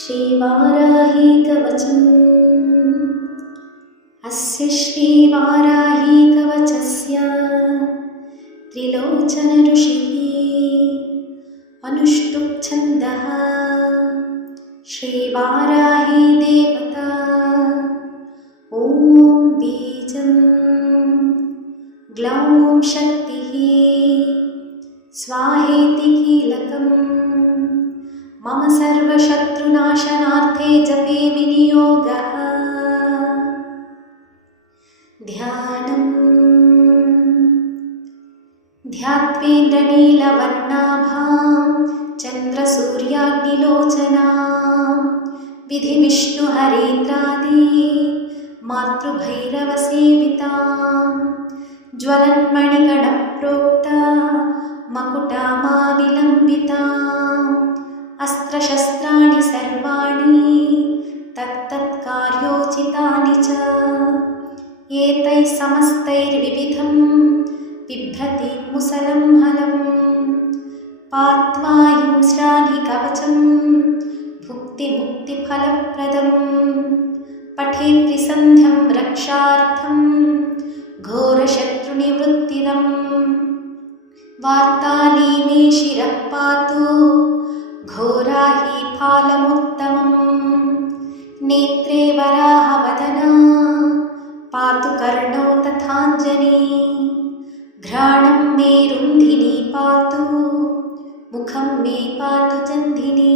श्रीवाराही कवचम्। अस्य श्रीवाराही कवचस्य त्रिलोचन ऋषिः अनुष्टुप् छन्दः। श्रीवाराही देवता ॐ बीजं ग्लौं शक्तिः स्वाहेति कीलकम् मम सर्वशत्रुनाशनार्थे जपे विनियोगः। ध्यानम् ध्यात्वेन्द्रनीलवर्णाभां चन्द्रसूर्याग्निलोचनां विधिविष्णुहरेन्द्रादि मातृभैरवसेवितां ज्वलन्मणिगणप्रोक्ता मकुटामाविलम्बिताम् अस्त्रशस्त्राणि सर्वाणि तत्तत्कार्योचितानि च एतैः समस्तैर्विविधं बिभ्रति मुसलं हलम् पात्वा हिंस्राणि कवचं भुक्तिमुक्तिफलप्रदम् पठेत् त्रिसन्ध्यं रक्षार्थं घोरशत्रुनिवृत्तिदम् वार्ताली मे शिरः पातु घोराही फालमुत्तमम् नेत्रे वराहवदना पातु कर्णौ तथाञ्जनी घ्राणं मे रुन्धिनी पातु मुखं मे पातु जन्धिनी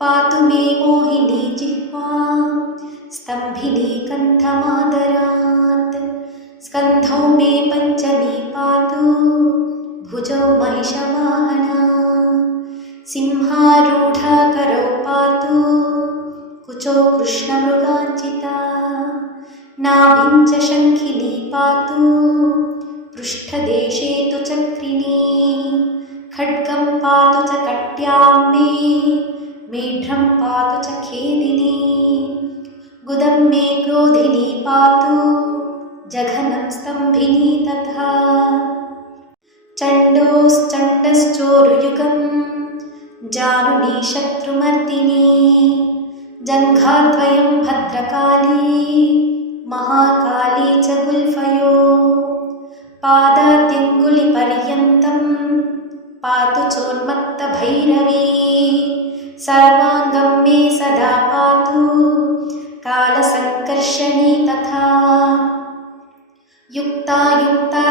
पातु मे मोहिनी जिह्वा स्तम्भिनी कण्ठमादरात् स्कन्धौ मे पञ्चमी पातु भुजौ महिषवाहना सिंहारूढा करौ पातु कुचौ कृष्णमृगार्चिता नाभिं च शङ्खिनी पातु पृष्ठदेशे तु चक्रिणी खड्गं पातु च कट्यां मे मेढ्रं पातु च खेदिनी गुदं मे क्रोधिनी पातु जघनं स्तम्भिनी तथा चण्डोश्चण्डश्चोरुयुगं जानुनी शत्रुमर्दिनी जङ्घाद्वयं भद्रकाली महाकाली च गुल्फयो पादाद्यङ्गुलिपर्यन्तं पातु चोन्मत्तभैरवी सर्वाङ्गं मे सदा पातु कालसङ्कर्षणी तथा युक्ता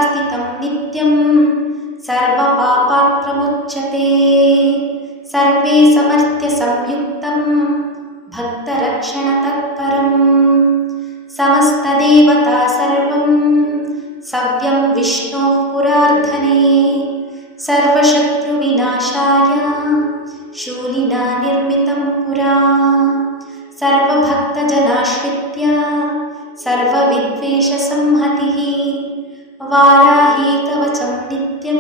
स्थितं नित्यं सर्वपापात् प्रमुच्यते सर्वे समर्थ्य संयुक्तं भक्तरक्षणतत्परम् समस्तदेवता सर्वं सव्यं विष्णोः पुरार्धने सर्वशत्रुविनाशाय शूलिना निर्मितं पुरा सर्वभक्तजनाश्रित्य सर्वविद्वेषसंहतिः वाराही कवचं नित्यं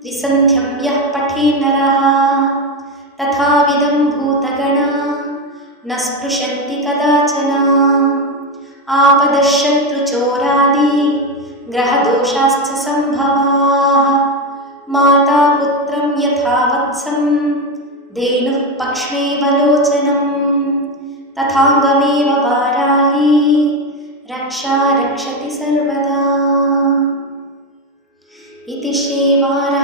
त्रिसन्ध्यं यः पठे नरः तथाविधं भूतगणा न स्पृशन्ति कदाचन आपदशत्रुचोरादि ग्रहदोषाश्च सम्भवाः माता पुत्रं यथा वत्सं धेनुः पक्ष्मेवलोचनं तथाङ्गमेव वाराही रक्षा रक्षति सर्वदा इति श्रीवाराही